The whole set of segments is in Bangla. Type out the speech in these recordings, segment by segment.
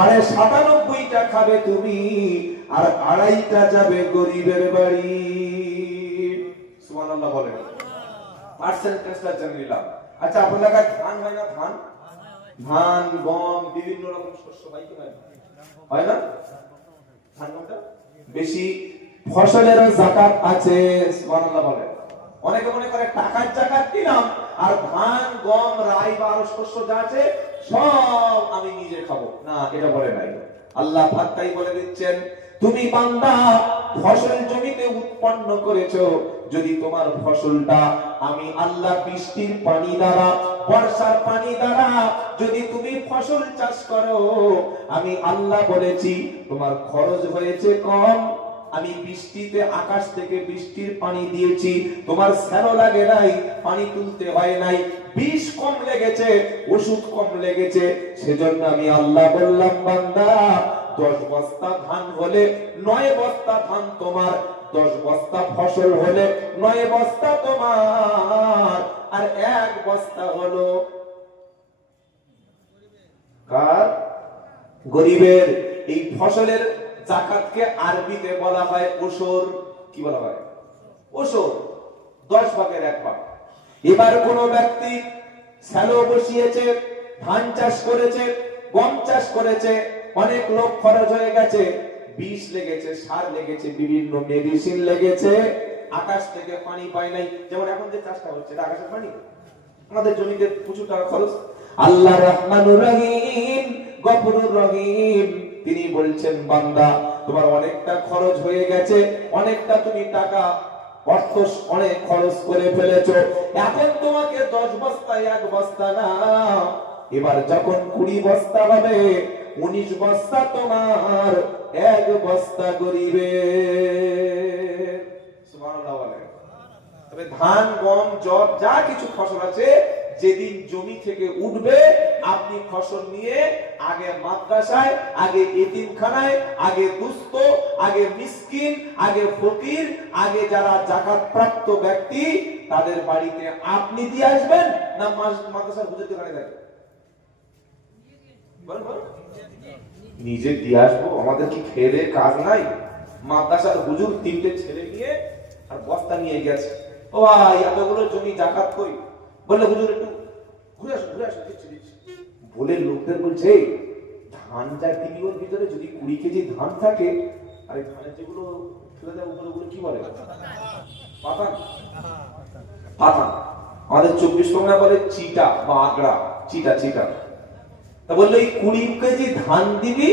97.5টা খাবে তুমি, আর 2.5টা যাবে গরিবের বাড়ি। সুবহানাল্লাহ বলেন। পার্সেন্টেজটা জেনে নিলাম। আচ্ছা, আপনার এলাকায় ধান হয় না? ধান, গম, বিভিন্ন রকম শস্য হয় কি হয় না? ধান কোনটা বেশি? ফসলেরও যাকাত আছে। সুবহানাল্লাহ বলেন। অনেকে মনে করে টাকার যাকাত দিলাম, আর ধান, গম, রাই বা আরো শস্য যা আছে সব আমি নিজে খাবো। না, এটা বলে নাই। আল্লাহ পাক বলে দিচ্ছেন, তুমি বান্দা ফসল জমিতে উৎপন্ন করেছো, যদি তোমার ফসলটা আমি আল্লাহ বৃষ্টির পানি দ্বারা, বর্ষার পানি দ্বারা যদি তুমি ফসল চাষ করো, আমি আল্লাহ বলেছি তোমার খরচ হয়েছে কম, আমি বৃষ্টিতে আকাশ থেকে বৃষ্টির পানি দিয়েছি, তোমার স্যালো লাগে নাই, পানি তুলতে হয় নাই, বিষ কম লেগেছে, ওষুধ কম লেগেছে, সেজন্য আমি আল্লাহ বললাম বান্দা 10 বস্তা ধান হলে 9 বস্তা ধান তোমার, 10 বস্তা ফসল হলে 9 বস্তা তোমার, আর 1 বস্তা হলো কার? গরিবের। এই ফসলের যাকাতকে আরবিতে বলা হয় ওশর। কি বলা হয়? ওশর। 10 ভাগের 1 ভাগ। এবার কোন ব্যক্তি স্যালো বসিয়েছে, ধান চাষ করেছে, গম চাষ করেছে, অনেক লোক খরচ হয়ে গেছে, বিষ লেগেছে, সার লেগেছে, বিভিন্ন মেডিসিন লেগেছে, আকাশ থেকে পানি পায় নাই। যেমন এখন যে চাষটা হচ্ছে এটা আকাশের পানি, আমাদের জমিতে প্রচুর টাকা খরচ। আল্লাহ রহমানুর রহিম, গফুরুর রহিম, তিনি বলছেন বান্দা তোমার অনেকটা খরচ হয়ে গেছে, অনেকটা তুমি টাকা অর্থ অনেক খরচ করে ফেলেছো, এখন তোমাকে 10 বস্তা 1 বস্তা না, এবার যখন 20 বস্তা হবে, 19 বস্তা তোমার, 1 বস্তা গরিবের। সুবহানাল্লাহ বলেন। তবে ধান, গম, জব যা কিছু ফসল আছে, যেদিন জমি থেকে উঠবে আপনি ফসল নিয়ে আগে মাদ্রাসায়, আগে এতিমখানায়, আগে দুস্থ, আগে মিসকিন, আগে ফকির, আগে যারা যাকাত প্রাপ্ত ব্যক্তি তাদের বাড়িতে আপনি দিয়ে আসবেন, না মাদ্রাসার হুজুরকে বাড়ি যাবেন? বলেন বলেন। নিজে দিয়ে আসবো? আমাদের কি খেয়ে কাজ নাই? মাদ্রাসার হুজুর 3টে ছেলে নিয়ে আর বস্তা নিয়ে গেছে, ও ভাই এতগুলো জমি যাকাত কই? বললে হুজুর একটু ঘুরে আসো, ঘুরে আসো, দিচ্ছি দিচ্ছি। বলে লোকদের বলছে ধান যা দিবি ওর ভিতরে যদি 20 কেজি ধান থাকে, আর এই ধানের যেগুলো ফেলে দেয় উপরে, ওগুলো কি বলে? পাতান। পাতান। আমাদের 24 পরগনা বলে চিটা বা আগড়া। চিটা চিটা। তা বললো এই 20 কেজি ধান দিবি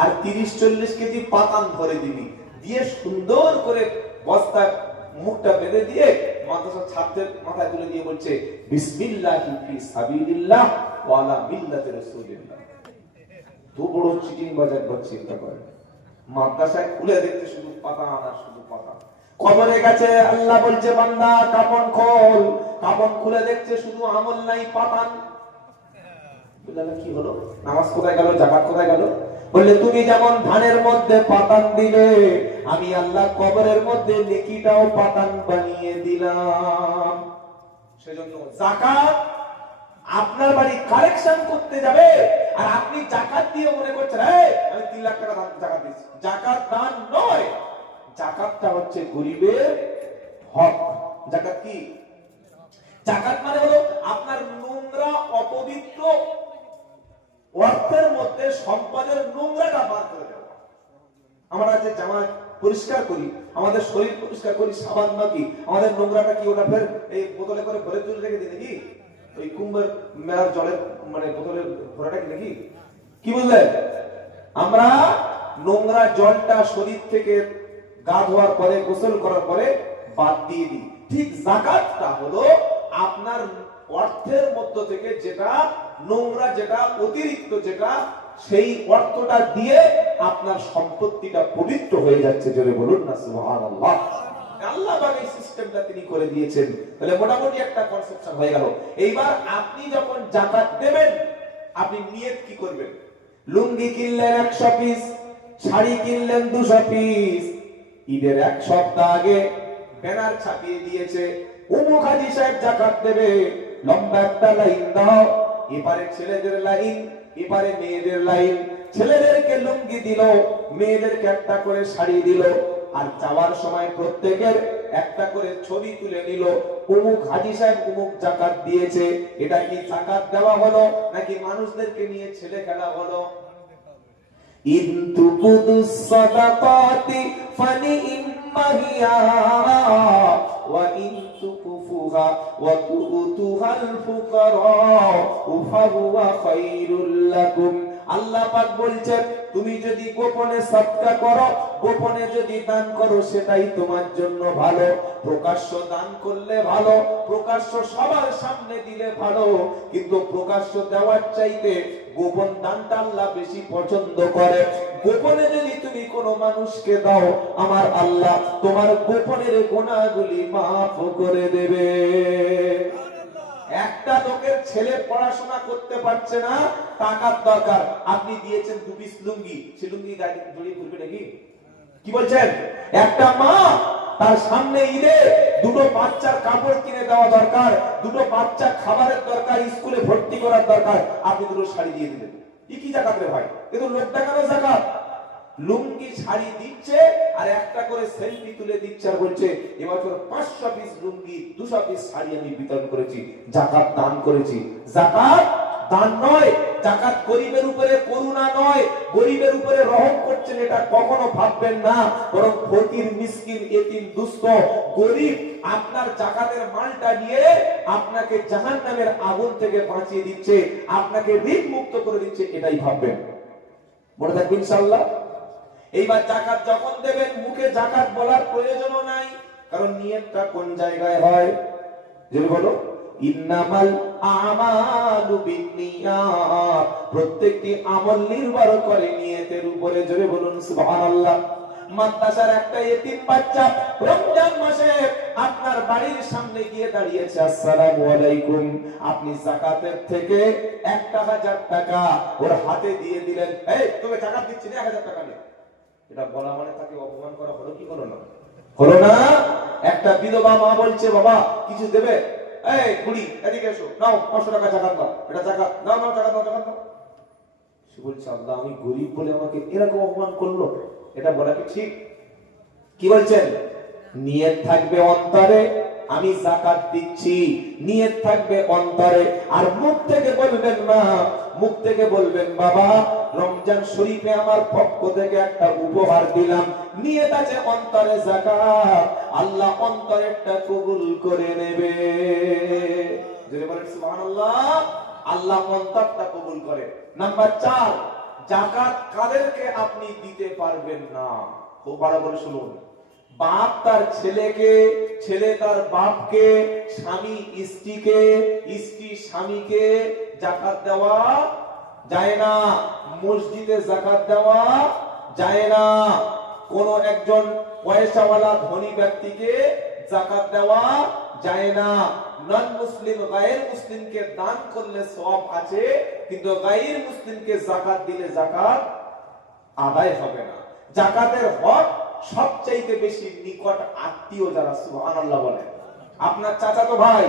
আর 30-40 কেজি পাতান ধরে দিবি, দিয়ে সুন্দর করে বস্তা মুখটা বেঁধে দিয়ে মাদ্রাসার ছাত্রের মাথায় তুলে দিয়ে বলছে বিসমিল্লাহি ফি সাবিলিল্লাহ ওয়া আলা মিল্লাতি রাসূলিল্লাহ। তো বড় চিটিং বাজার করছে, চিন্তা করে মাদ্রাসায় খুলে দেখতে শুধু পাতান আর শুধু পাতান। কবরে গেছে, আল্লাহ বলছে বান্দা কাফন খোল, কাফন খুলে দেখছে শুধু আমল নাই, পাতান। কি হলো? নামাজ কোথায় গেল? যাকাত কোথায় গেল? বললে তুমি যেমন ধানের মধ্যে পাতান দিলে, আমি আল্লাহ কবরের মধ্যে নেকিটাও পাতান বানিয়ে দিলাম। সেজন্য যাকাত আপনার বাড়ি কালেকশন করতে যাবে, আর আপনি যাকাত দিয়ে মনে করছেন আমি 3 লাখ টাকা যাকাত দিচ্ছি। যাকাত দান নয়, যাকাতটা হচ্ছে গরিবের হক। যাকাত কি? যাকাত মানে হলো আপনার নোংরা অপবিত্র অর্থের মধ্যে সম্পদের নোংরাটা বার করে দেওয়া। আমরা যে জামা পরিষ্কার করি, আমাদের শরীর পরিষ্কার করি, সাবান নাকি আমাদের নোংরাটা কি ওটা ফের এই বোতলে করে ভরে তুলে রেখে দিই নাকি? ওই কুম্ভের মেলার জলের মানে বোতলে ভরাটা কি নাকি? কি বুঝলেন? আমরা নোংরা জলটা শরীর থেকে গা ধোয়ার পরে, গোসল করার পরে বাদ দিয়ে দিই। ঠিক যাকাতটা হলো আপনার অর্থের মধ্য থেকে যেটা নোংরা, যেটা অতিরিক্ত, যেটা সেই অর্থটা দিয়ে আপনার সম্পত্তিটা পবিত্র হয়ে যাচ্ছে। জোরে বলুন না সুবহানাল্লাহ। আল্লাহ পাক এই সিস্টেমটা তিনি করে দিয়েছেন। তাহলে মোটামুটি একটা কনসেপশন হয়ে গেল। এইবার আপনি যখন যাকাত দেবেন, আপনি নিয়ত কি করবেন? লুঙ্গি কিনলেন 100 পিস, শাড়ি কিনলেন 200 পিস, ঈদের 1 সপ্তাহ আগে ব্যানার ছাপিয়ে দিয়েছে অমুক হাজী সাহেব যাকাত দেবে, লম্বা একটা লাইন দাও, এপারে ছেলেদের লাইন, এপারে মেয়েদের লাইন, ছেলেদেরকে লুঙ্গি দিল, মেয়েদেরকে একটা করে শাড়ি দিল, আর যাওয়ার সময় প্রত্যেকের একটা করে ছবি তুলে নিল। অমুক হাজী সাহেব অমুক যাকাত দিয়েছে। এটা কি যাকাত দেওয়া হলো নাকি মানুষদেরকে নিয়ে ছেলে খেলা হলো? ইন তুবুদুস সাদাকাতি ফানিম্মা হিয়া ওয়া ইন তুকুফুহা ওয়া তুতুহাল ফুকারা ফাহুয়া খায়রুল লাকুম। আল্লাহ পাক বলছেন, তুমি যদি গোপনে সদকা করো, গোপনে যদি দান করো, সেটাই তোমার জন্য ভালো। প্রকাশ্য দান করলে ভালো, প্রকাশ্য সবার সামনে দিলে ভালো, কিন্তু প্রকাশ্য দেওয়ার চাইতে গোপন দানটা আল্লাহ বেশি পছন্দ করে। গোপনে যদি তুমি কোনো মানুষকে দাও, আমার আল্লাহ তোমার গোপনের গুনাহগুলি মাফ করে দেবে। একটা লোকের ছেলে পড়াশোনা করতে পারছে না, টাকার দরকার, আপনি দিয়েছেন 2 পিস লুঙ্গি, সে লুঙ্গি গায়ে জড়িয়ে ঘুরবে নাকি? কি বলছেন? একটা মা তার সামনে ঈদে 2টো বাচ্চার কাপড় কিনে দেওয়া দরকার, 2টো বাচ্চা খাবারের দরকার, স্কুলে ভর্তি করার দরকার, আপনি 2টো শাড়ি দিয়ে দিলেন। কি যাকাত রে ভাই? এ তো লোক দেখানো যাকাত। লুঙ্গি শাড়ি দিচ্ছে আর একটা করে সেলফি তুলে দিচ্ছে আর বলছে এবছর 500 পিস লুঙ্গি 200 পিস শাড়ি আমি বিতরণ করেছি, যাকাত দান করেছি। যাকাত দান নয়, যাকাত গরিবের উপরে করুণা নয়, গরিবের উপরে রহম করছেন এটা কখনো ভাববেন না, বরং ফকির মিসকিন এতিম দুস্থ গরিব আপনার যাকাতের মালটা নিয়ে আপনাকে জাহান্নামের আগুন থেকে বাঁচিয়ে দিচ্ছে, আপনাকে ঋণ মুক্ত করে দিচ্ছে, এটাই ভাববেন। মনে থাকবে ইনশাআল্লাহ। এইবার যাকাত যখন দেবেন মুখে যাকাত বলার প্রয়োজনও নাই, কারণ নিয়তটা কোন জায়গায় হয়? যদি বলো ইন্নামাল আমালু বিন্নিয়াত, প্রত্যেকটি আমল নির্ভর করে নিয়তের উপরে। জোরে বলুন সুবহানাল্লাহ। মাদ্রাসার একটা এতিম বাচ্চা রমজান মাসে আপনার বাড়ির সামনে গিয়ে দাঁড়িয়েছে, আসসালামু আলাইকুম, আপনি যাকাতের থেকে 1000 টাকা ওর হাতে দিয়ে দিলেন, এই তোকে যাকাত দিচ্ছি না, 1000 টাকা নে। এটা বলা মানে তাকে অপমান করা হলো কি হলো না? হলো না? একটা বিধবা মা বলছে, বাবা কিছু দেবে? এই বুড়ি এদিকে এসো, নাও 500 টাকা যাকাত দাও। এটা যাকাত নাও, নাও যাকাত দাও, যাকাত দাও। সে বলছে, আল্লাহ আমি গরিব বলে আমাকে এরকম অপমান করলো, এটা বলা কি ঠিক? কি বলছেন? নিয়ত থাকবে অন্তরে, আমি যাকাত দিচ্ছি, নিয়ত থাকবে অন্তরে। আর মুখ থেকে বলবেন না, মুখ থেকে বলবেন বাবা রমজান শরীফে আমার পক্ষ থেকে একটা উপহার দিলাম, নিয়ত আছে অন্তরে যাকাত, আল্লাহ অন্তরেরটা কবুল করে নেবে। যদি বলেন সুবহানাল্লাহ, আল্লাহ অন্তরটা কবুল করে। নাম্বার 4, যাকাত কাদেরকে আপনি দিতে পারবেন না? খুব ভালো করে শুনুন। বাপ তার ছেলেকে, ছেলে তার বাপকে, স্বামী স্ত্রীকে, স্ত্রী স্বামীকে যাকাত দেওয়া যায় না। মসজিদে যাকাত দেওয়া যায় না। কোন একজন পয়সাওয়ালা ধনী ব্যক্তিকে যাকাত দেওয়া যায় না। নন মুসলিম গায়ের মুসলিমকে দান করলে সওয়াব আছে, কিন্তু গায়ের মুসলিমকে যাকাত দিলে যাকাত আদায় হবে না। যাকাতের হক সবচাইতে বেশি নিকট আত্মীয় যারা, সুবহানাল্লাহ বলেন। আপনার চাচাতো ভাই,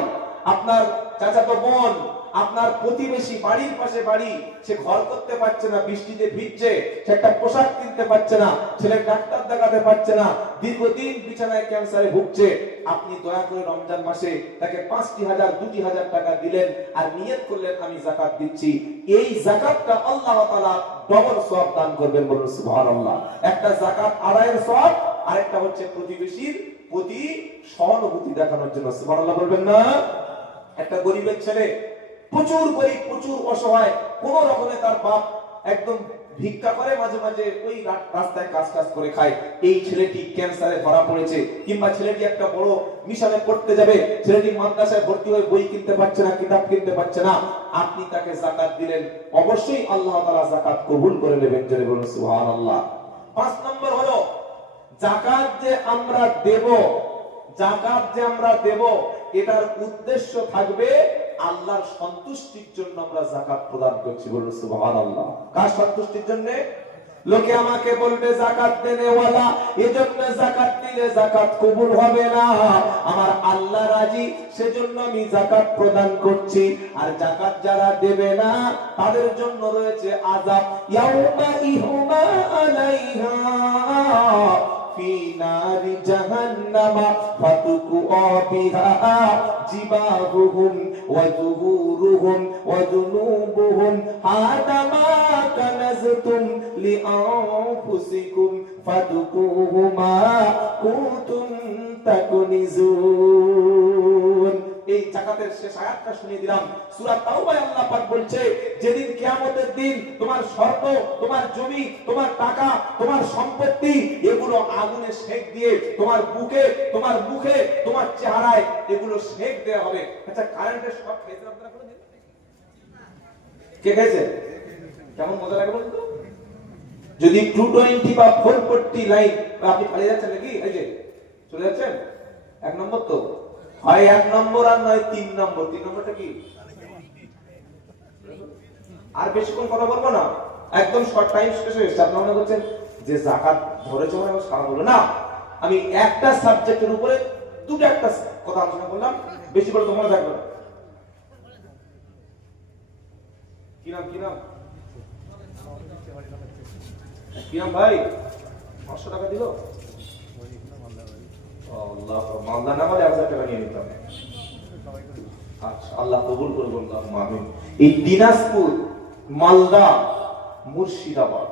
আপনার চাচাতো বোন, আপনার প্রতিবেশী, বাড়ির পাশে বাড়ি, সে ঘর করতে পারছে না, বৃষ্টিতে ভিজছে, সে একটা পোশাক কিনতে পারছে না, ছেলে ডাক্তার দেখাতে পারছে না, দীর্ঘদিন বিছানায় ক্যান্সারে ভুগছে, আপনি দয়া করে রমজান মাসে তাকে 5,000 2,000 টাকা দিলেন আর নিয়ত করলেন আমি যাকাত দিচ্ছি। এই যাকাতটা আল্লাহ তাআলা ডবল সওয়াব দান করবেন, বলুন সুবহানাল্লাহ। একটা যাকাত আদায়ের সওয়াব, আরেকটা হচ্ছে প্রতিবেশীর প্রতি সহানুভূতি দেখানোর জন্য, সুবহানাল্লাহ বলবেন না? একটা গরিবের ছেলে, প্রচুর গরিব, প্রচুর অসহায়, কোন রকমে তার বাপ একদম ভিক্ষা করে, মাঝে মাঝে ওই রাস্তায় কাজ করে খায়। এই ছেলেটি ক্যান্সারে ধরা পড়েছে, কিংবা ছেলেটি একটা বড় মিশনে পড়তে যাবে, ছেলেটি মাদ্রাসায় ভর্তি হয়ে বই কিনতে পারছে না, কিতাব কিনতে পারছে না, আপনি তাকে যাকাত দিলেন, অবশ্যই আল্লাহ তাআলা যাকাত কবুল করে নেবেন। জোরে বলুন সুবহানাল্লাহ। 5 নম্বর হলো যাকাত যে আমরা দেব, যাকাত যে আমরা দেব, এটার উদ্দেশ্য থাকবে আল্লাহর সন্তুষ্টির জন্য আমরা যাকাত প্রদান করছি, বলুন সুবহানাল্লাহ। কার সন্তুষ্টির জন্য? লোকে আমাকে বলবে যাকাত দেনেওয়ালা, এজন্য যাকাত দিলে যাকাত কবুল হবে না। আমার আল্লাহ রাজি, সেজন্য আমি যাকাত প্রদান করছি। আর যাকাত যারা দেবে না তাদের জন্য রয়েছে আযাব। ইয়াউমা ইহুমা আলাইহা ফি নারি জাহান্নামা ফাতুকুআ বিহা জিবাহুহুম ওয়া যুহুরুহুম ওয়া যুনুবুহুম হাদা মা কানাজতুম লিআনফুসিকুম ফাদুকুহু মা কুনতুম তাকুনিজুন। এই যাকাতের শেষ আয়াতটা শুনিয়ে দিলাম। সূরা তাওবায় আল্লাহ পাক বলছে, যেদিন কিয়ামতের দিন তোমার স্বর্ণ, তোমার জমি, তোমার টাকা, তোমার সম্পত্তি এগুলো আগুনে সেক দিয়ে তোমার বুকে, তোমার মুখে, তোমার চেহারায় এগুলো সেক দেওয়া হবে। আচ্ছা, কারেন্টের শক খেয়েছে আপনারা কোনোদিন? কে খেয়েছে? কেমন মজা লাগে বলুন তো? যদি 220 বা 440 লাইন, আপনি পালিয়ে যাচ্ছেন নাকি? এই যে চলে যাচ্ছেন, 1 নম্বর তো হয় 1 নম্বর আর নয় 3 নম্বর। 3 নম্বরটা কি? আর বেশিক্ষণ কথা বলবো না, একদম শর্ট টাইম শেষ হয়ে যাচ্ছে। আপনারা মনে করছেন যে যাকাত ধরেছে মানে সারা বলো না। আমি একটা সাবজেক্টের উপরে দুটো একটা কথা আলোচনা করলাম, বেশি করে তোমরা থাকবে না। কি নাম কি নাম কি নাম ভাই? 500 টাকা দিল। আল্লাহ, মালদা না বলে 1000 টাকা নিয়ে নিতাম। আচ্ছা, আল্লাহ কবুল করুন, আল্লাহুম্মা আমিন। এই দিনাজপুর, মালদা, মুর্শিদাবাদ,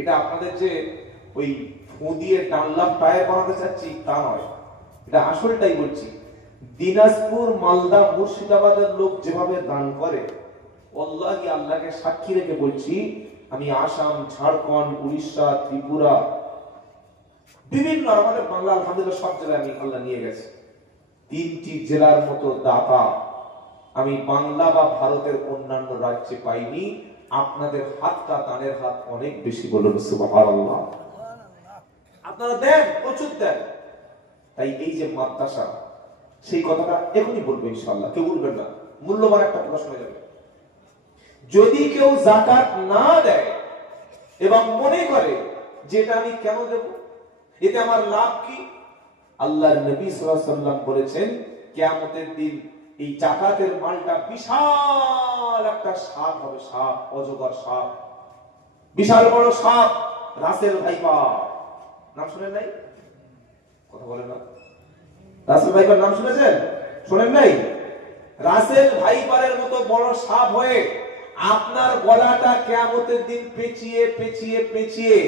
এটা আপনাদের যে ওই ফু দিয়ে ডানলাম টায়ার বানাতে চাচ্ছি তা নয়, এটা আসলটাই বলছি। দিনাজপুর, মালদা, মুর্শিদাবাদের লোক যেভাবে দান করে, আল্লাহকে আল্লাহকে সাক্ষী রেখে বলছি, আমি আসাম, ঝাড়খণ্ড, উড়িষ্যা, ত্রিপুরা, বিভিন্ন আমাদের বাংলা আলহামদুলিল্লাহ সব জেলায় আমি আল্লাহ নিয়ে গেছে। 3টি জেলার মতো দাতা আমি বাংলা বা ভারতের অন্যান্য রাজ্যে পাইনি। আপনাদের হাতটা দানের হাত অনেক বেশি, বলুন সুবহানাল্লাহ। আপনারা দেন, প্রচুর দেন। তাই এই যে মাদ্রাসা, সেই কথাটা এখনই বলবো ইনশাআল্লাহ, কেউ বলবেন না, মূল্যবান একটা প্রশ্ন হয়ে যাবে। যদি কেউ যাকাত না দেয় এবং মনে করে যে এটা আমি কেন দেব, এতে আমার লাভ কি? আল্লাহর নবী সাল্লাল্লাহু আলাইহি ওয়াসাল্লাম বলেছেন, কিয়ামতের দিন এই যাকাতের মালটা বিশাল একটা সাপ হবে, সাপ, অজগর সাপ, বিশাল বড় সাপ, রাসেল ভাইপার। নাম শুনেন নাই? কথা বলেন না। রাসেল ভাইপার নাম শুনেছেন? শুনেন নাই? রাসেল ভাইপারের মতো বড় সাপ হয়ে আপনার গলাটা কিয়ামতের দিন পেঁচিয়ে পেঁচিয়ে পেঁচিয়ে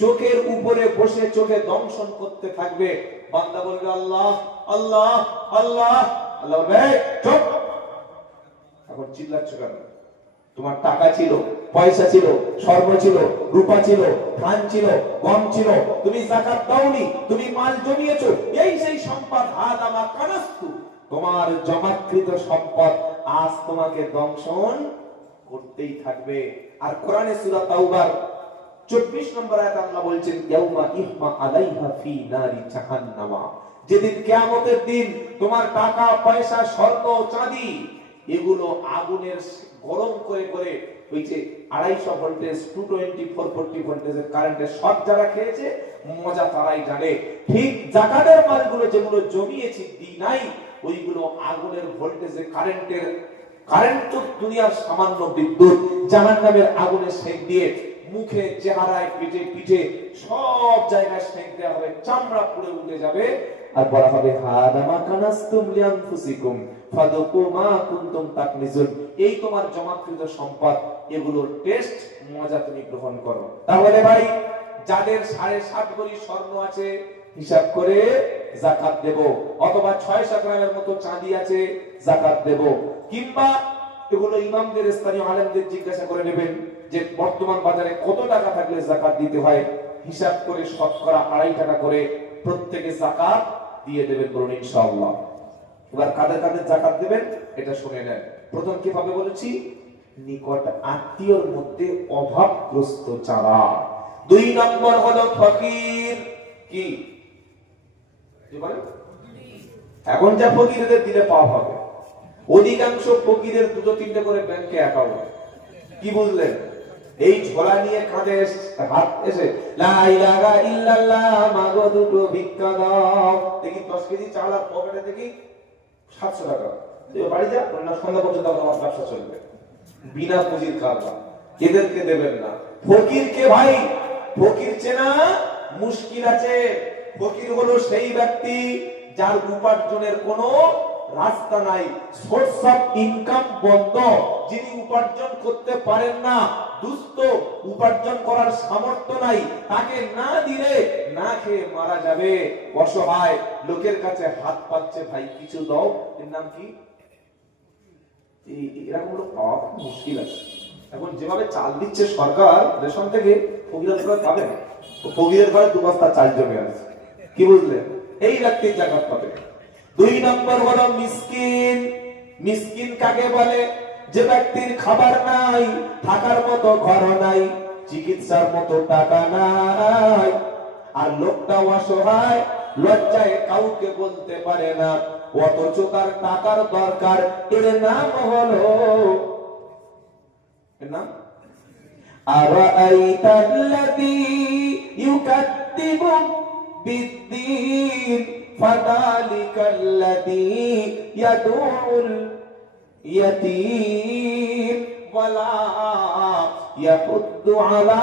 চোখের উপরে বসে চোখে দংশন করতে থাকবে। বান্দা বলবে আল্লাহ আল্লাহ আল্লাহ। আল্লাহ বলবে চুপ, এখন চিল্লাচ্ছ কেন? তোমার টাকা ছিল, পয়সা ছিল, স্বর্ণ ছিল, রূপা ছিল, ধান ছিল, গম ছিল, তুমি যাকাত দাওনি, তুমি মাল জমিয়েছো, এই সেই সম্পদ হাদামা কানাস্তু, তোমার জমাকৃত সম্পদ আজ তোমাকে দংশন করতেই থাকবে। আর কোরআনে সূরা তাওবার 24 নম্বর আয়াতে আল্লাহ বলছেন, ইয়াউমা ইহমা আলাইহা ফি নারি জাহান্নামা, যেদিন কিয়ামতের দিন তোমার টাকা পয়সা স্বর্ণ চাঁদি এগুলো আগুনের গরম করে করে, ওই যে 250 ভোল্টেজ 220 440 ভোল্টেজের কারেন্টের শক যারা খেয়েছে মজা তারাই জানে। ঠিক যাকাতের মালগুলো যেগুলো জমিয়েছি দি নাই, ওইগুলো আগুনের ভোল্টেজে কারেন্ট তো দুনিয়ার সামান্য বিদ্যুৎ, জাহান্নামের আগুনে সেক দিয়ে মুখে, চেহারায়, পিঠে পিঠে সব জায়গায় সেক দেওয়া হবে, চামড়া পুড়ে উঠে যাবে। আর বলা হবে হাদামা কানাস্তুম লিআনফুসিকুম ফাদুকু মা কুনতুম তাকনিজুন, এই তোমার জমাকৃত সম্পদ, এগুলোর টেস্ট, মজা তুমি গ্রহণ করো। তাহলে ভাই, যাদের 7.5 ভরি স্বর্ণ আছে হিসাব করে যাকাত দেব, অথবা 6-7 গ্রামের মতো চাঁদি আছে যাকাত দেব, কিংবা এগুলো ইমামদের, স্থানীয় আলেমদের জিজ্ঞাসা করে নেবেন যে বর্তমান বাজারে কত টাকা থাকলে যাকাত দিতে হয়, হিসাব করে শতকরা 2.5 টাকা করে প্রত্যেকে যাকাত দিয়ে দেবেন, বলুন ইনশাআল্লাহ। এবার কাদের কাদের যাকাত দেবেন এটা শুনে নেন। প্রথম কিভাবে বলেছি, নিকট আত্মীয়র মধ্যে অভাবগ্রস্ত যারা। 2 নম্বর হলো ফকির। কি বলে? এখন যা ফকিরদের দিলে পাওয়া হবে, অধিকাংশ ফকিরের 2-3টে করে ব্যাংকে অ্যাকাউন্ট। কি বুঝলেন? এই ঝোলা নিয়ে কাঁধে হাত এসে লা ইলাহা ইল্লাল্লাহ, মাগো দুটো ভিক্ষা দাও। দেখি 10 কেজি চাল আর পকেটে দেখি 700 টাকা, তুই বাড়ি যা, না সন্ধ্যা পর্যন্ত আমার ব্যবসা চলবে। বিনা পুঁজির কারবার, এদেরকে দেবেন না। ফকিরকে ভাই, ফকির চেনা মুশকিল আছে। ফকির হলো সেই ব্যক্তি যার উপার্জনের কোনো রাস্তা নাই, সোর্স অফ ইনকাম বন্ধ, যিনি উপার্জন করতে পারেন না, দুস্থ, উপার্জন করার সামর্থ্য নাই, তাকে না দিলে না খেয়ে মারা যাবে, অসহায়, লোকের কাছে হাত পাচ্ছে, ভাই কিছু দাও, এর নাম কি? এরকম লোক পাওয়া খুব মুশকিল আছে। এখন যেভাবে চাল দিচ্ছে সরকার রেশন থেকে, ফকিরের ঘরে পাবে না, ফকিরের ঘরে 2 বস্তা চাল জমে আছে, কি বুঝলেন? এই ব্যক্তির জাকাত পাবে। 2 নম্বর হলো মিসকিন। মিসকিন কাকে বলে? যে ব্যক্তির খাবার নাই, থাকার মতো ঘর নাই, চিকিৎসার মতো টাকা নাই, আর লোকটা অসহায়, লজ্জায় কাউকে বলতে পারে না, অথচ তার টাকার দরকার। এর নাম হলো, এর নাম আরাআইতাল্লাযী ইউকাদ্দিবু বিদ্দীন ফাযালিকাল্লাযী ইয়াদউল ইয়াতীম ওয়ালা ইয়াহুদ্দু আলা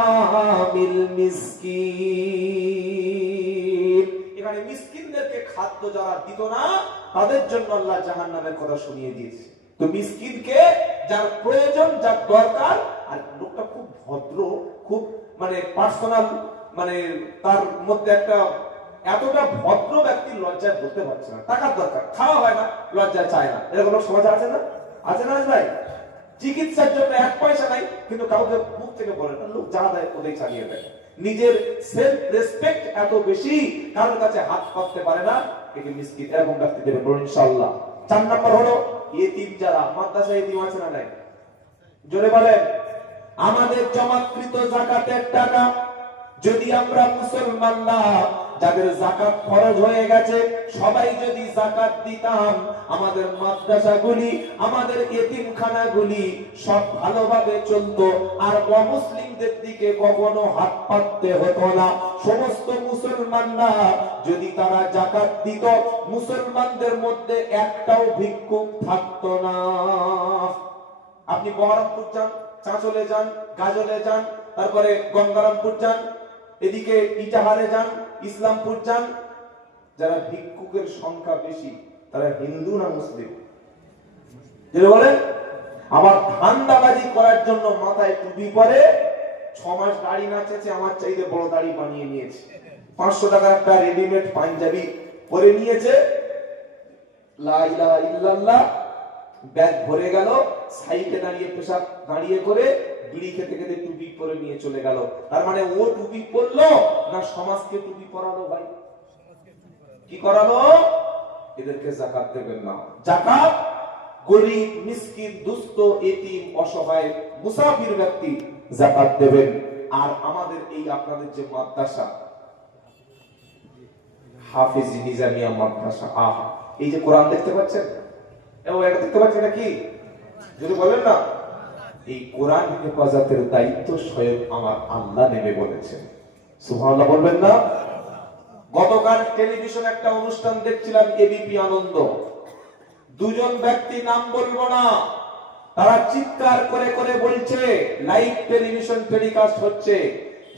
তুআমিল মিসকিন। এখানে মিসকিনদেরকে খাদ্য যারা দিত না, তাদের জন্য আল্লাহ জাহান্নামের কথা শুনিয়ে দিয়েছে। তো মিসকিনকে যার প্রয়োজন, যার দরকার, আর লোকটা খুব ভদ্র, খুব মানে পার্সোনাল, মানে তার মধ্যে একটা এতটা ভদ্র ব্যক্তি, লজ্জায় বলতে পারছে না, টাকার দরকার, খাওয়া হয় না, লজ্জায় চায় না, এরকম সমাজ আছে না? আছে না ভাই? চিকিৎসার জন্য 1 পয়সা নাই, কিন্তু কাউকে মুখ থেকে বলে না, লোক যা দেয় ওদের চালিয়ে দেয়। নিজের সেলফ রেসপেক্ট এত বেশি, কারোর কাছে হাত পাততে পারে না, একে মিসকিন, এরকম ব্যক্তি দেবে বলুন ইনশাআল্লাহ। 4 নম্বর হলো ইতিম। যারা মাদ্রাসায় ইতিম আছে না নাই? জোরে বলেন। আমাদের জমাকৃত যাকাতের টাকা যদি আমরা মুসলমান না, যাদের যাকাত ফরজ হয়ে গেছে, সবাই যদি যাকাত দিতাম, আমাদের মাদ্রাসাগুলি, আমাদের এতিমখানাগুলি সব ভালোভাবে চলতো, আর অমুসলিমদের দিকে কখনো হাত পাততে হতো না। সমস্ত মুসলমানরা যদি তারা যাকাত দিত, মুসলমানদের মধ্যে একটাও ভিক্ষুক থাকতো না। আপনি বহরমপুর যান, চাঁচলে যান, গাজলে যান, তারপরে গঙ্গারামপুর যান, এদিকে ইটাহারে যান, ইসলামপুর যান, যারা ভিক্ষুকের সংখ্যা বেশি, তারা হিন্দু না মুসলিম? যেটা বলেন, আবার ধান্দাবাজি করার জন্য মাথায় টুপি পরে, 6 মাস দাড়ি না চেঁচে আমার চাইতে বড় দাড়ি বানিয়ে নিয়েছে, 500 টাকা একটা রেডিমেড পাঞ্জাবি পরে নিয়েছে, লা ইলাহা ইল্লাল্লাহ, ব্যাগ ভরে গেল, সাইডে দাঁড়িয়ে পেশাব দাঁড়িয়ে করে বিড়ি খেতে খেতে টুপি পরে নিয়ে চলে গেল। তার মানে ও টুপি পরলো না সমাজকে টুপি পরালো? ভাই কি করালো? এদেরকে যাকাত দেবেন না। যাকাত গরীব, মিসকিন, দুস্থ, এতিম, অসহায়, মুসাফির ব্যক্তি যাকাত দেবেন। আর আমাদের এই আপনাদের যে মাদ্রাসা, হাফিজ নিজামিয়া মাদ্রাসা, আহা, এই যে কোরআন দেখতে পাচ্ছেন, এটা দেখতে পাচ্ছেন, এটা কি? যদি বলেন না, এই কোরআন হেফাজতের দায়িত্ব স্বয়ং আমার আল্লাহ নেবে বলেছেন। সুবহানাল্লাহ বলবেন না? গতকাল টেলিভিশন একটা অনুষ্ঠান দেখছিলাম, এবিপি আনন্দ। 2 জন ব্যক্তি, নাম বলবো না, তারা চিৎকার করে করে বলছে, লাইভ টেলিভিশন টেলিকাস্ট হচ্ছে,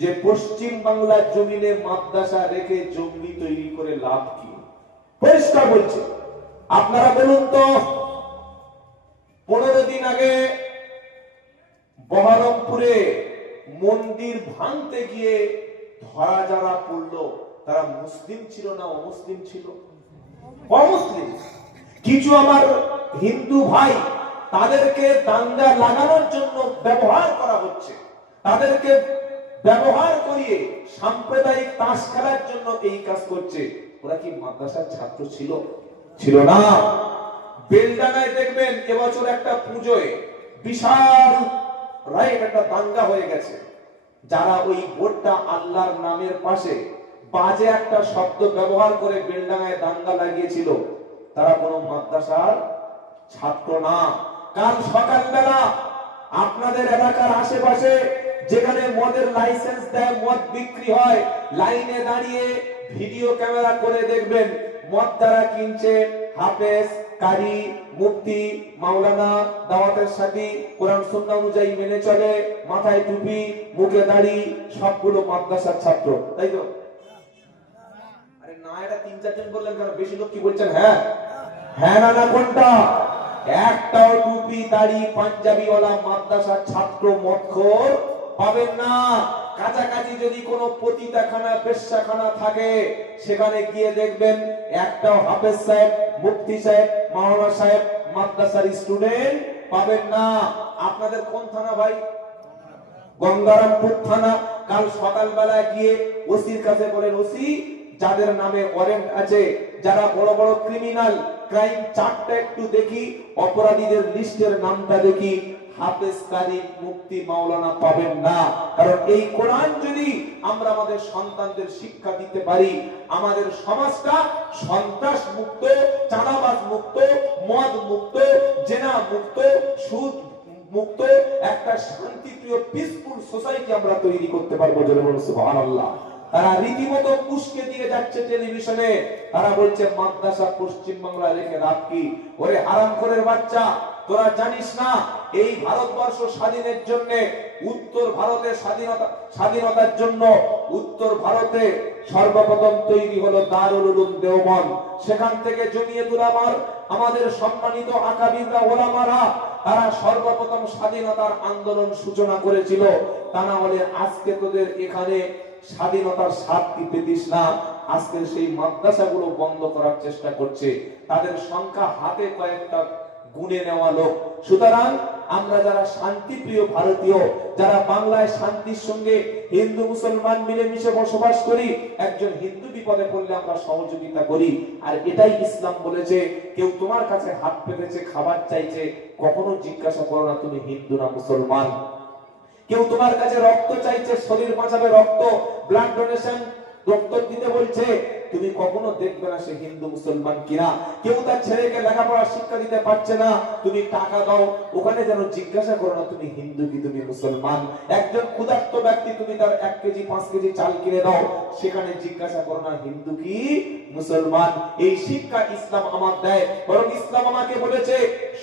যে পশ্চিম বাংলার জমিনে মাদ্রাসা রেখে জঙ্গি তৈরি করে লাভ কি? পরিষ্কার বলছে। আপনারা বলুন তো, 15 দিন আগে বহরমপুরে মন্দির ভাঙতে গিয়ে ধরা যারা পড়লো, তারা মুসলিম ছিল না অমুসলিম ছিল? অমুসলিম। কিছু আমার হিন্দু ভাই, তাদেরকে দাঙ্গা লাগানোর জন্য ব্যবহার করা হচ্ছে, তাদেরকে ব্যবহার করিয়ে সাম্প্রদায়িক তাস খেলার জন্য এই কাজ করছে। ওরা কি মাদ্রাসার ছাত্র ছিল? ছিল না। বেলডাঙ্গায় দেখবেন এবছর একটা পুজোয় বিশাল রাইট একটা দাঙ্গা হয়ে গেছে। যারা ওই বোর্ডটা আল্লাহর নামের পাশে বাজে একটা শব্দ ব্যবহার করে বেলডাঙ্গায় দাঙ্গা লাগিয়েছিল, তারা কোনো মাদ্রাসার ছাত্র না, কাল সকালবেলা আপনাদের এলাকার আশেপাশে যেখানে মদের লাইসেন্স দেয়, মদ বিক্রি হয়, লাইনে দাঁড়িয়ে ভিডিও ক্যামেরা করে দেখবেন মদ যারা কিনছে হাফেজ, কারি, মুফতি, মাওলানা, দাওয়াতের সাথী, কোরআন সুন্নাহ অনুযায়ী মেনে চলে, মাথায় টুপি, মুখে দাড়ি, সবগুলো মাদ্রাসার ছাত্র, তাই তো? আরে না, এটা 3-4 জন বললেন কেন? বেশি লোক কি বলছেন? হ্যাঁ হ্যাঁ না না কোনটা? একটাও টুপি দাড়ি পাঞ্জাবিওয়ালা মাদ্রাসার ছাত্র মদখোর পাবেন না। কাছাকাছি যদি কোনো পতিতাখানা, বেশ্যাখানা থাকে, সেখানে গিয়ে দেখবেন একটাও হাফেজ সাহেব, মুফতি সাহেব, মাওলানা সাহেব, মাদ্রাসার স্টুডেন্ট পাবেন না। আপনাদের কোন থানা ভাই? গঙ্গারামপুর থানা। কাল সকালবেলা গিয়ে ওসির কাছে বলেন, ওসি, যাদের নামে ওয়ারেন্ট আছে, যারা বড় বড় ক্রিমিনাল, ক্রাইম চার্টটা একটু দেখি, অপরাধীদের লিস্টের নামটা দেখি। হাফেজ, কারি, মুফতি, মাওলানা পাবেন না। কারণ এই কোরআন যদি আমরা আমাদের সন্তানদের শিক্ষা দিতে পারি, আমাদের সমাজটা সন্ত্রাস মুক্ত, চাঁদাবাজ মুক্ত, মদ মুক্ত, জেনা মুক্ত, সুদ মুক্ত একটা শান্তিপ্রিয় পিসফুল সোসাইটি আমরা তৈরি করতে পারবো। জোরে বলুন সুবহানাল্লাহ। তারা রীতিমতো পুষ্কে দিয়ে যাচ্ছে টেলিভিশনে, তারা বলছে মাদ্রাসা পশ্চিম বাংলায় রেখে লাভ কি? ওরে হারামখোরের বাচ্চা, তোরা জানিস না এই ভারতবর্ষ স্বাধীনের জন্য, উত্তর ভারতের স্বাধীনতার জন্য উত্তর ভারতে সর্বপ্রথম তৈরি হলো দারুল উলুম দেওবন্দ। সেখান থেকে জমিয়তুল উলামা, আমাদের সম্মানিত আকাবিররা, ওলামারা, তারা সর্বপ্রথম স্বাধীনতার আন্দোলন সূচনা করেছিল। তা না হলে আজকে তোদের এখানে স্বাধীনতার স্বাদ কি পেতিস না? আজকের সেই মাদ্রাসাগুলো বন্ধ করার চেষ্টা করছে, তাদের সংখ্যা হাতে কয়েকটা গুনে নেওয়া লোক। সুতরাং আমরা যারা শান্তিপ্রিয় ভারতীয়, যারা বাংলায় শান্তির সঙ্গে হিন্দু মুসলমান মিলেমিশে বসবাস করি, একজন হিন্দু বিপদে পড়লে আমরা সহযোগিতা করি। আর এটাই ইসলাম বলেছে, কেউ তোমার কাছে হাত পেতেছে, খাবার চাইছে, কখনো জিজ্ঞাসা করো না তুমি হিন্দু না মুসলমান। কেউ তোমার কাছে রক্ত চাইছে, শরীর বাঁচাবে, রক্ত, ব্লাড ডোনেশন, রক্ত দিতে বলছে, তুমি কখনো দেখবে না সে হিন্দু মুসলমান কিনা। কেউ তার ছেলেকে লেখাপড়া শিক্ষা দিতে পারছে না, তুমি টাকা দাও, ওখানে যেন জিজ্ঞাসা করো না তুমি হিন্দু কি তুমি মুসলমান। একজন ক্ষুধার্ত ব্যক্তি, তুমি তার 1 কেজি 5 কেজি চাল কিনে দাও, সেখানে জিজ্ঞাসা করো না হিন্দু কি মুসলমান। এই শিক্ষা ইসলাম আমার দেয়। বরং ইসলাম আমাকে বলেছে,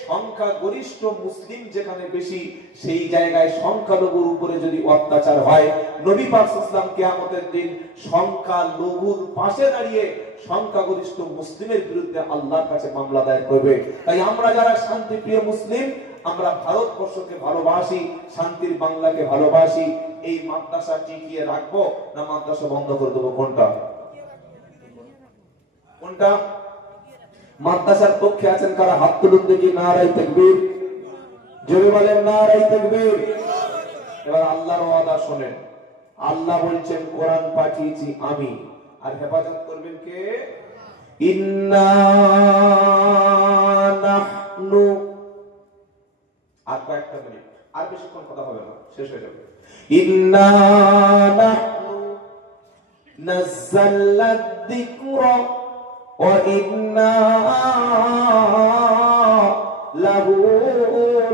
সংখ্যা গরিষ্ঠ মুসলিম যেখানে বেশি, সেই জায়গায় সংখ্যালঘুর উপরে যদি অত্যাচার হয়, নবী পাক সাল্লাল্লাহু আলাইহি ওয়াসাল্লাম কিয়ামতের দিন সংখ্যালঘুর পাশে দাঁড়িয়ে সংখ্যাগরিষ্ঠ মুসলিমের বিরুদ্ধে আল্লাহর কাছে মামলা দায়ের করবে। তাই আমরা যারা শান্তিপ্রিয় মুসলিম, আমরা ভারতবর্ষকে ভালোবাসি, শান্তির বাংলাকে ভালোবাসি, এই মাদ্রাসা টিকিয়ে রাখবো না মাদ্রাসা বন্ধ করে দেবো? কোনটা কোনটা? মাদ্রাসার পক্ষে আছেন কারা? হাত তুলুন দেখি। নারায়ে তাকবীর। জোরে বলেন নারায়ে তাকবীর। এবার আল্লাহর ওয়াদা শুনেন। আল্লাহ বলছেন, কোরআন পাঠিয়েছি আমি, আর হেফাজত করবেন কে? ইন্না নাহনু। আর কয়েকটা মিনিট, আর বেশিক্ষণ কথা হবে না, শেষ হয়ে যাবে। ইন্না নাহনু নাযালনা যিকরা ওয়া ইন্না লাহু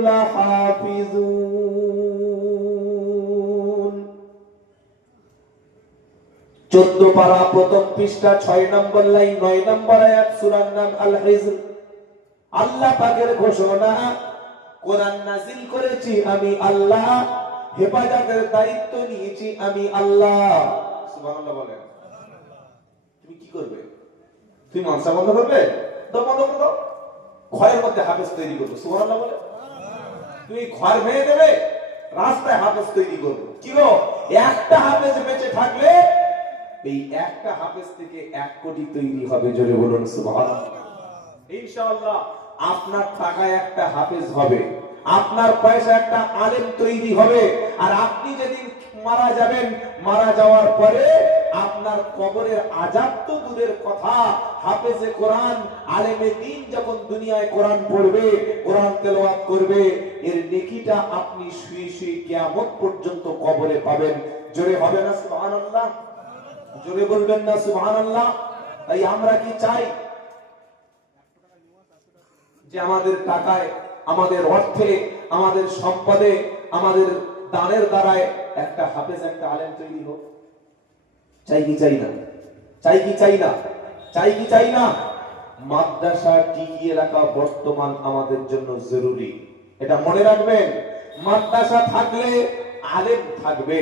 লাহাফিজুন। 14 পারা প্রথম পৃষ্ঠা 6 নম্বর লাইন 9 নম্বর আয়াত, সূরার নাম আল হিজর। আল্লাহ পাকের ঘোষণা, কোরআন নাযিল করেছি আমি আল্লাহ, হেফাজতের দায়িত্ব নিয়েছি আমি আল্লাহ। সুবহানাল্লাহ বলেন। তুমি কি করবে? তুমি মানসা বন্ধ করবে? দাও বন্ধ করে দাও। ঘরের মধ্যে হাফেজ তৈরি করবে। সুবহানাল্লাহ বলে। তুমি ঘর ভেঙে দেবে, রাস্তায় হাফেজ তৈরি করবে। কি গো, একটা হাফেজ বেঁচে থাকলে এই একটা হাফেজ থেকে 1 কোটি তৈরি হবে। জোরে বলুন সুবহানাল্লাহ। ইনশাআল্লাহ আপনার টাকায় একটা হাফেজ হবে, আপনার পয়সা একটা আলেম তৈরি হবে। আর আপনি যেদিন মারা যাবেন, মারা যাওয়ার পরে আপনার কবরের আযাব তো দূরের কথা, হাফেজে কোরআন, আলেমে দ্বীন যখন দুনিয়ায় কোরআন পড়বে, কোরআন তেলাওয়াত করবে, এর নেকিটা আপনি শুয়ে শুয়ে কিয়ামত পর্যন্ত কবরে পাবেন। জোরে হবে না সুবহানাল্লাহ? জোরে বলবেন না সুবহানাল্লাহ? তাই আমরা কি চাই যে আমাদের টাকায় আমাদের অর্থে, আমাদের সম্পদে, আমাদের দানের দ্বারায় একটা হাফেজ, একটা আলেম তৈরি হোক। চাই কি চাই না? চাই কি চাই না? চাই কি চাই না? মাদ্রাসা টিকিয়ে রাখা বর্তমান আমাদের জন্য জরুরি। এটা মনে রাখবেন। মাদ্রাসা থাকলে আলেম থাকবে,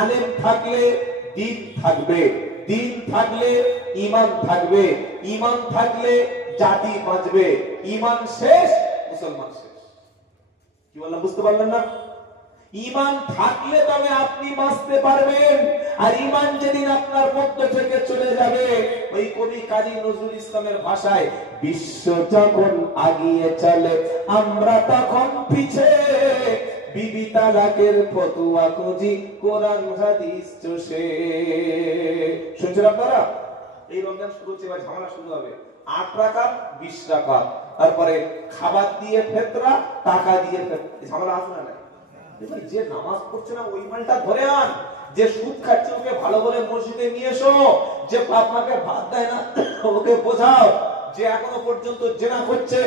আলেম থাকলে দ্বীন থাকবে, দ্বীন থাকলে ঈমান থাকবে, ঈমান থাকলে জাতি বাঁচবে। ঈমান শেষ, মুসলমান শেষ। কি বললাম বুঝতে পারলেন না? ঈমান থাকলে তবে আপনি বাঁচতে পারবেন। আর ঈমান যেদিন আপনার মধ্য থেকে চলে যাবে, ওই কবি কাজী নজরুল ইসলামের ভাষায়, বিশ্ব যখন আগিয়ে চলে আমরা তখন পিছে, বিবি তালাকের ফতোয়া খুঁজি কোরআন হাদিস চষে। শুনছেন আপনারা? এই রমজান শুরু হচ্ছে, এবার ঝামেলা শুরু হবে। 8 রাকাত 20 রাকাত, তারপরে খাবার দিয়ে ফেতরা, টাকা দিয়ে ফেতরা। ঝামেলা আসে না? যে নামাজ পড়ছে না ওই মালটা ধরে আন, যে সুদ খাচ্ছে ওকে ভালো বলে মসজিদে নিয়ে এসো, যে আপনাকে ভাত দেয় না ওকে বোঝাও, যে এখনো পর্যন্ত জেনা করছে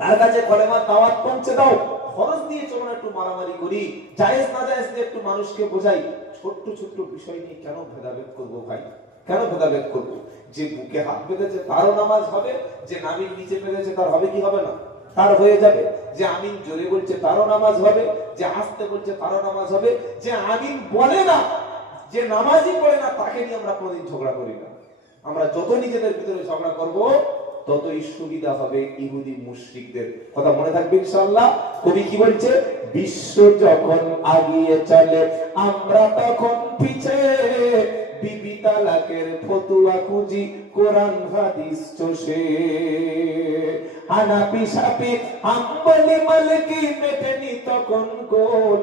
তার কাছে কলেমার দাওয়াত পৌঁছে দাও। খরচ দিয়ে চলো না, একটু মারামারি করি, জায়েজ না জায়েজ দিয়ে একটু মানুষকে বোঝাই। ছোট্ট ছোট্ট বিষয় নিয়ে কেন ভেদাভেদ করবো ভাই? কেন ভেদাভেদ করবো? যে বুকে হাত বেঁধেছে তারও নামাজ হবে, যে নামির নিচে বেঁধেছে তার হবে কি হবে না? তার হয়ে যাবে। যে আমিন জোরে বলছে তারও নামাজ হবে, যে আস্তে বলছে তারও নামাজ হবে। যে আমিন বলে না, যে নামাজই পড়ে না, তাকে নিয়ে আমরা কোনোদিন ঝগড়া করি না। আমরা যত নিজেদের ভিতরে ঝগড়া করব ততই সুবিধা হবে ইহুদি মুশরিকদের। কথা মনে থাকবে ইনশাআল্লাহ। কবি কি বলছে? বিশ্ব যখন আগিয়ে চলে আমরা তখন পিছে, বিবি তালাকের ফতোয়া খুঁজি কোরআন হাদিস চষে। হানাফি শাফি হাম্বলি মালিকি মেটেনি তখন গোল,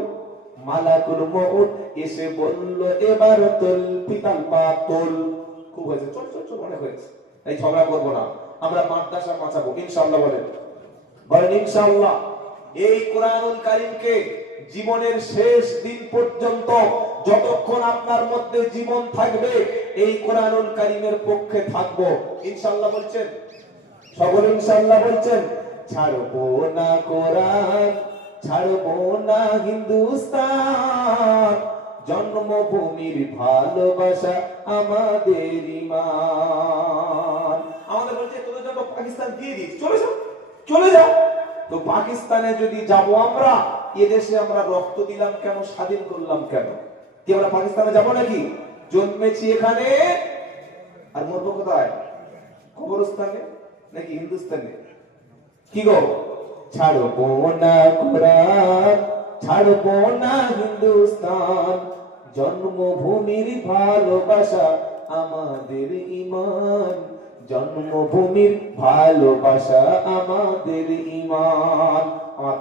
মালাকুল মউত এসে বলল এবার তোল, পিতাল পা তোল। খুব হয়েছে, চল চল চল, অনেক হয়েছে। এই ঝগড়া করবো না, আমরা মাদ্রাসা বাঁচাবো ইনশাআল্লাহ। বলেন বলেন ইনশাআল্লাহ। এই কোরআনুল কারীমকে জীবনের শেষ দিন পর্যন্ত যতক্ষণ আপনার মধ্যে জীবন থাকবে এই কোরআনুল কারীমের পক্ষে থাকবো ইনশাআল্লাহ। বলছেন সকলে ইনশাআল্লাহ বলছেন। ছাড়বো না কোরআন, ছাড়বো না হিন্দুস্তান, জন্মভূমির ভালোবাসা আমাদের ঈমান। আমাদের বলছে তোদের জন্য পাকিস্তান দিয়ে দিস, চলে যা চলে যা। তো পাকিস্তানে যদি যাব আমরা, এদেশে আমরা রক্ত দিলাম কেন, স্বাধীন করলাম কেন? কি আমরা পাকিস্তানে যাব নাকি? জন্মেছি এখানে আর মরবো কোথায়? কবরস্থানে নাকি হিন্দুস্তানে? কি গো? ছাড়বো না কোরআন, ছাড়বো না হিন্দুস্তান, জন্মভূমির ভালোবাসা আমাদের ঈমান, জন্মভূমির ভালোবাসা আমাদের ঈমান। আমার